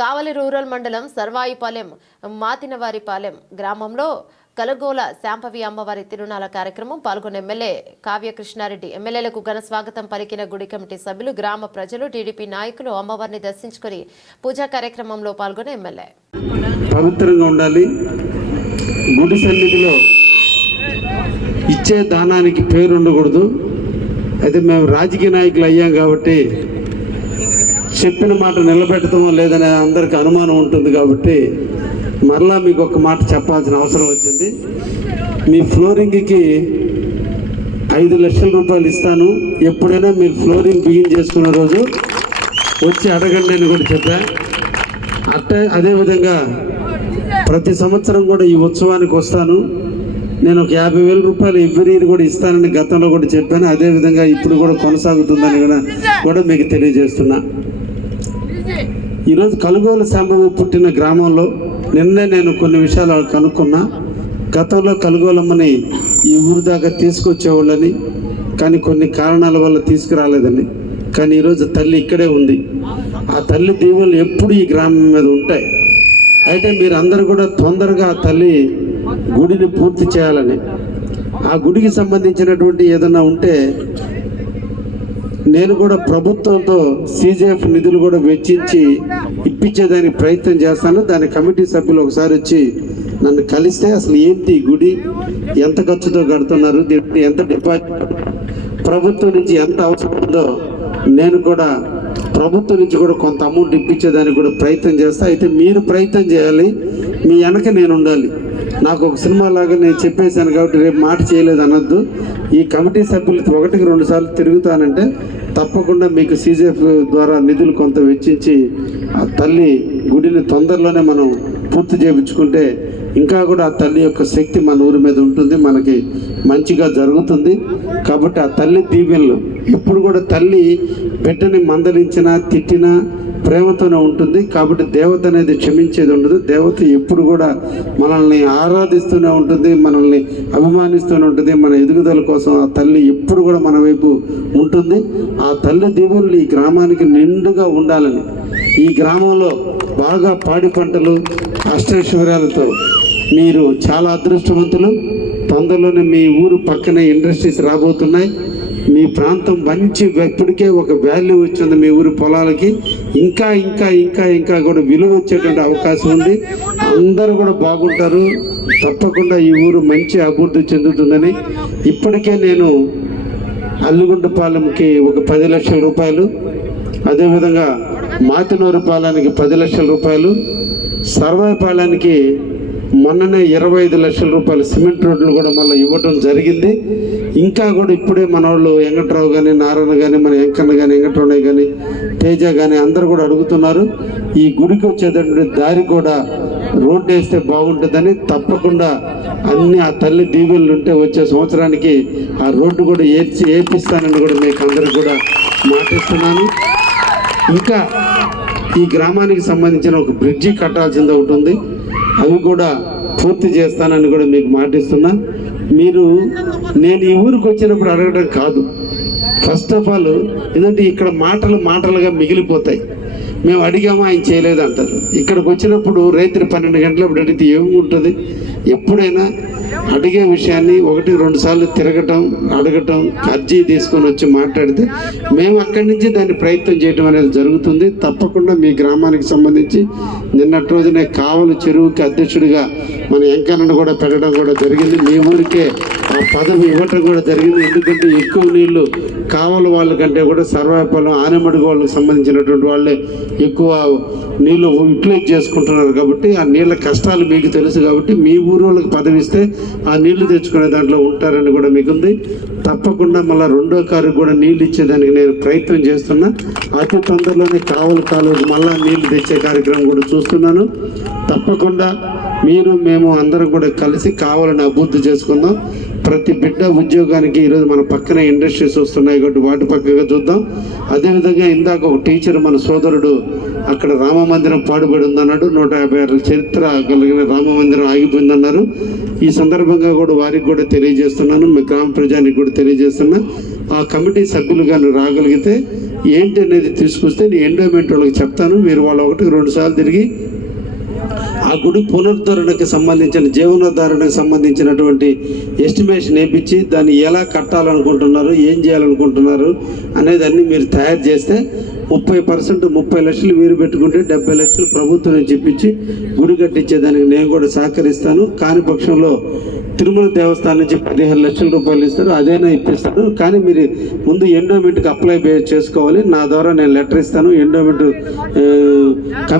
కావలి rural మండలం సర్వాయిపాలెం మాతినవారిపాలెం గ్రామంలో కలగోల శాంపవి అమ్మవారి తిరునాళ కార్యక్రమం పాల్గొన్న ఎమ్మెల్యే కావ్య కృష్ణారెడ్డి ఎమ్మెల్యేలకు ఘన స్వాగతం పలికిన గుడి కమిటీ సభ్యులు గ్రామ ప్రజలు టీడీపీ నాయకులు అమ్మవారిని దర్శించుకొని పూజా కార్యక్రమంలో పాల్గొన్న ఎమ్మెల్యే పవిత్రంగా ఉండాలి. గుడి సన్నిధిలో ఇచ్చే దానానికి పేరు ఉండకూడదు. అయితే మేము రాజకీయ నాయకులు అయ్యాం కాబట్టి చెప్పిన మాట నిలబెడతామో లేదనే అందరికి అనుమానం ఉంటుంది. కాబట్టి మరలా మీకు ఒక మాట చెప్పాల్సిన అవసరం వచ్చింది. మీ ఫ్లోరింగ్కి 5 లక్షల రూపాయలు ఇస్తాను. ఎప్పుడైనా మీరు ఫ్లోరింగ్ బిగిన్ చేసుకున్న రోజు వచ్చి అడగండి అని కూడా చెప్పా. అదేవిధంగా ప్రతి సంవత్సరం కూడా ఈ ఉత్సవానికి వస్తాను. నేను ఒక 50,000 రూపాయలు ఎవ్రీ ఇయర్ కూడా ఇస్తానని గతంలో కూడా చెప్పాను. అదేవిధంగా ఇప్పుడు కూడా కొనసాగుతుందని కూడా మీకు తెలియజేస్తున్నా. ఈరోజు కలుగోలు శాంభవి పుట్టిన గ్రామంలో నిన్నే నేను కొన్ని విషయాలు కనుక్కున్నా. గతంలో కలుగోలమ్మని ఈ ఊరు దాకా తీసుకొచ్చేవాళ్ళని, కానీ కొన్ని కారణాల వల్ల తీసుకురాలేదని. కానీ ఈరోజు తల్లి ఇక్కడే ఉంది. ఆ తల్లి దీవెనలు ఎప్పుడు ఈ గ్రామం మీద ఉంటాయి. అయితే మీరు అందరూ కూడా తొందరగా ఆ తల్లి గుడిని పూర్తి చేయాలని, ఆ గుడికి సంబంధించినటువంటి ఏదైనా ఉంటే నేను కూడా ప్రభుత్వంతో CJF నిధులు కూడా వెచ్చించి ఇప్పించేదానికి ప్రయత్నం చేస్తాను. దాని కమిటీ సభ్యులు ఒకసారి వచ్చి నన్ను కలిస్తే అసలు ఏంటి గుడి, ఎంత ఖర్చుతో కడుతున్నారు, దీన్ని ఎంత డిపాజిట్, ప్రభుత్వం నుంచి ఎంత అవసరం ఉందో నేను కూడా ప్రభుత్వం నుంచి కూడా కొంత అమౌంట్ ఇప్పించేదానికి కూడా ప్రయత్నం చేస్తా. అయితే మీరు ప్రయత్నం చేయాలి, మీ వెనక నేను ఉండాలి. నాకు ఒక సినిమా లాగా నేను చెప్పేశాను కాబట్టి రేపు మాట చేయలేదు అనొద్దు. ఈ కమిటీ సభ్యులు 1-2 సార్లు తిరుగుతానంటే తప్పకుండా మీకు CJF ద్వారా నిధులు కొంత వెచ్చించి ఆ తల్లి గుడిని తొందరలోనే మనం పూర్తి చేయించుకుంటే ఇంకా కూడా ఆ తల్లి యొక్క శక్తి మన ఊరి మీద ఉంటుంది, మనకి మంచిగా జరుగుతుంది. కాబట్టి ఆ తల్లి దీవెనలు ఎప్పుడు కూడా తల్లి బిడ్డని మందలించినా తిట్టినా ప్రేమతోనే ఉంటుంది. కాబట్టి దేవత అనేది క్షమించేది ఉండదు. దేవత ఎప్పుడు కూడా మనల్ని ఆరాధిస్తూనే ఉంటుంది, మనల్ని అభిమానిస్తూనే ఉంటుంది. మన ఎదుగుదల కోసం ఆ తల్లి ఎప్పుడు కూడా మన వైపు ఉంటుంది. ఆ తల్లి దీవెనలు ఈ గ్రామానికి నిండుగా ఉండాలని, ఈ గ్రామంలో బాగా పాడి పంటలు అష్టైశ్వర్యాలతో మీరు చాలా అదృష్టవంతులు. తొందరలోనే మీ ఊరు పక్కనే ఇండస్ట్రీస్ రాబోతున్నాయి. మీ ప్రాంతం మంచి ఇప్పటికే ఒక వాల్యూ వచ్చింది మీ ఊరి పొలాలకి. ఇంకా ఇంకా ఇంకా ఇంకా కూడా విలువ వచ్చేటువంటి అవకాశం ఉంది. అందరూ కూడా బాగుంటారు. తప్పకుండా ఈ ఊరు మంచి అభివృద్ధి చెందుతుందని ఇప్పటికే నేను అల్లుగుంటపాలెంకి ఒక 10 లక్షల రూపాయలు, అదేవిధంగా మాతినూరుపాలెంకి 10 లక్షల రూపాయలు, సర్వాయిపాలెంకి మొన్ననే 25 లక్షల రూపాయలు సిమెంట్ రోడ్లు కూడా మళ్ళీ ఇవ్వడం జరిగింది. ఇంకా కూడా ఇప్పుడే మన వాళ్ళు వెంకట్రావు కానీ, నారాయణ కానీ, మన వెంకన్న కానీ, వెంకట్రావు కానీ, తేజ కానీ అందరూ కూడా అడుగుతున్నారు. ఈ గుడికి వచ్చేటటువంటి దారి కూడా రోడ్డు వేస్తే బాగుంటుందని తప్పకుండా అన్ని ఆ తల్లి దీవెనలు ఉంటే వచ్చే సంవత్సరానికి ఆ రోడ్డు కూడా వేపిస్తానని కూడా మీకు అందరికి కూడా మాటిస్తున్నాను. ఇంకా ఈ గ్రామానికి సంబంధించిన ఒక బ్రిడ్జి కట్టాల్సింది ఒకటి ఉంది, అవి కూడా పూర్తి చేస్తానని కూడా మీకు మాటిస్తున్నా. మీరు నేను ఈ ఊరికి వచ్చినప్పుడు అడగడం కాదు, ఫస్ట్ ఆఫ్ ఆల్ ఎందుకంటే ఇక్కడ మాటలుగా మిగిలిపోతాయి. మేము అడిగాము ఆయన చేయలేదు అంటారు. ఇక్కడికి వచ్చినప్పుడు రాత్రి 12 గంటలప్పుడు అడిగితే ఏముంటుంది? ఎప్పుడైనా అడిగే విషయాన్ని 1-2 సార్లు తిరగటం, అడగటం, అర్జీ తీసుకొని వచ్చి మాట్లాడితే మేము అక్కడి నుంచి దాన్ని ప్రయత్నం చేయడం అనేది జరుగుతుంది. తప్పకుండా మీ గ్రామానికి సంబంధించి నిన్నటి రోజునే కావలి చెరువుకి అధ్యక్షుడిగా మన వెంకన్నను కూడా పెట్టడం కూడా జరిగింది. మీ ఊరికే ఆ పదవి ఇవ్వటం కూడా జరిగింది. ఎందుకంటే ఎక్కువ నీళ్లు కావలి వాళ్ళ కంటే కూడా సర్వాయిపాలెం ఆనమడుగు వాళ్ళకి సంబంధించినటువంటి వాళ్ళే ఎక్కువ నీళ్లు యూటిలైజ్ చేసుకుంటున్నారు. కాబట్టి ఆ నీళ్ళ కష్టాలు మీకు తెలుసు. కాబట్టి మీ ఊరు వాళ్ళకి పదవి ఇస్తే ఆ నీళ్లు తెచ్చుకునే దాంట్లో ఉంటారని కూడా మీకుంది. తప్పకుండా మళ్ళీ 2వ కారు కూడా నీళ్ళు ఇచ్చేదానికి నేను ప్రయత్నం చేస్తున్నా. అతి తొందరలోనే కావలి కాలువకి మళ్ళీ నీళ్లు తెచ్చే కార్యక్రమం కూడా చూస్తున్నాను. తప్పకుండా మీరు మేము అందరం కూడా కలిసి కావాలని అభివృద్ధి చేసుకుందాం. ప్రతి బిడ్డ ఉద్యోగానికి ఈరోజు మన పక్కనే ఇండస్ట్రీస్ వస్తున్నాయి కాబట్టి వాటి పక్కగా చూద్దాం. అదేవిధంగా ఇందాక ఒక టీచర్ మన సోదరుడు అక్కడ రామ మందిరం పాడుబడి ఉందన్నాడు. 150 ఏళ్ళ చరిత్ర కలిగిన రామ మందిరం ఆగిపోయిందన్నారు. ఈ సందర్భంగా సందర్భంగా కూడా వారికి కూడా తెలియజేస్తున్నాను, మీ గ్రామ ప్రజానికి కూడా తెలియజేస్తున్నా. ఆ కమిటీ సభ్యులు కానీ రాగలిగితే ఏంటి అనేది తీసుకొస్తే నేను ఎండోమెంట్ వాళ్ళకి చెప్తాను. మీరు వాళ్ళు 1-2 సార్లు తిరిగి ఆ గుడి పునరుద్ధరణకు సంబంధించిన జీవనోద్ధరణకు సంబంధించినటువంటి ఎస్టిమేషన్ వేయించి దాన్ని ఎలా కట్టాలనుకుంటున్నారు, ఏం చేయాలనుకుంటున్నారు అనేది అన్నీ మీరు తయారు చేస్తే 30% 30 లక్షలు మీరు పెట్టుకుంటే 70 లక్షలు ప్రభుత్వం చెప్పించి గుడి కట్టించేదానికి నేను కూడా సహకరిస్తాను. కాని పక్షంలో తిరుమల దేవస్థానం నుంచి 15 లక్షల రూపాయలు ఇస్తారు, అదేనా ఇప్పిస్తాను. కానీ మీరు ముందు ఎండోమెంట్కి అప్లై చేసుకోవాలి. నా ద్వారా నేను లెటర్ ఇస్తాను. ఎండోమెంట్